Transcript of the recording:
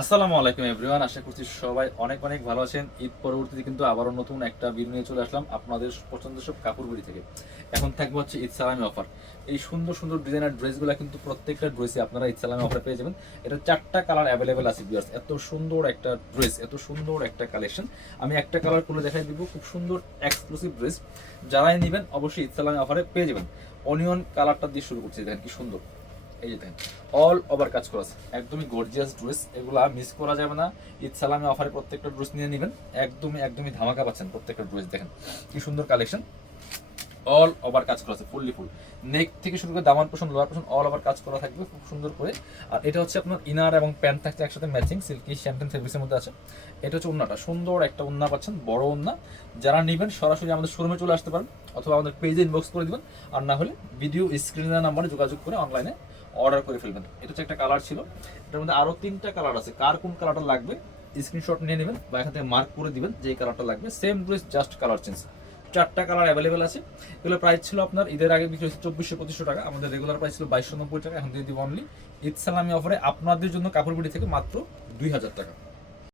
আসসালামু আলাইকুম এভরিওয়ান, আশা করছি সবাই অনেক অনেক ভালো আছেন। ঈদ পরবর্তীতে কিন্তু আবারও নতুন একটা ভিডিও নিয়ে চলে আসলাম আপনাদের পছন্দের সব কাপড়গুলি থেকে। এখন থাকবে হচ্ছে ঈদ সালামি অফার। এই সুন্দর সুন্দর ডিজাইনার ড্রেসগুলো কিন্তু প্রত্যেকটা ড্রেসে আপনারা ঈদ সালামি অফারে পেয়ে যাবেন। এটা 4টা কালার অ্যাভেলেবেল আছে ভিউয়ার্স। এত সুন্দর একটা ড্রেস, এত সুন্দর একটা কালেকশন। আমি একটা কালার খুলে দেখাই দিব, খুব সুন্দর এক্সক্লুসিভ ড্রেস। যারাই নেবেন অবশ্যই ঈদ সালামি অফারে পেয়ে যাবেন। অনিয়ন কালারটা দিয়ে শুরু করছি, দেখেন কি সুন্দর। এই যে দেখেন অল ওভার কাজ করা আছে, একদমই গর্জিয়াস ড্রেস, এগুলা মিস করা যাবে না। ঈদ সালামে অফারে প্রত্যেকটা ড্রেস নিয়ে নেবেন, একদমই একদমই ধামাকা পাচ্ছেন প্রত্যেকটা ড্রেস। দেখেন কি সুন্দর কালেকশন, অল ওভার কাজ করা আছে, ফুললি ফুল। নেক থেকে শুরু করে দামান portion, lower portion all over কাজ করা থাকবে খুব সুন্দর করে। আর এটা হচ্ছে আপনার ইনার এবং প্যান্ট থাকছে একসাথে ম্যাচিং, সিল্কি শ্যাম্পেন ফেব্রিক্সের মধ্যে আছে। এটা হচ্ছে ওন্নাটা, সুন্দর একটা ওন্না পাচ্ছেন, বড় ওন্না। যারা নেবেন সরাসরি আমাদের শোরুমে চলে আসতে পারেন, অথবা আমাদের পেজে ইনবক্স করে দিবেন। আর না হলে ভিডিও স্ক্রিনের নাম্বারে যোগাযোগ করে অনলাইনে অর্ডার করে ফেলবেন। এটা হচ্ছে একটা কালার ছিল, এটার মধ্যে আরো 3টা কালার আছে। কার কোন কালারটা লাগবে স্ক্রিনশট নিয়ে নেবেন বা এখান থেকে মার্ক করে দিবেন যে কালারটা লাগবে। Same dress, just colour change. 4টা কালার অ্যাভেলেবেল আছে। এগুলো প্রাইস ছিল আপনার ঈদের আগে বিক্রি হচ্ছে 2400-2500 টাকা, আমাদের রেগুলার প্রাইস ছিল 2290 টাকা। এখন দিয়ে দিব অনলি ঈদ সালামি অফারে আপনাদের জন্য কাপড় বিড়ি থেকে মাত্র 2000 টাকা।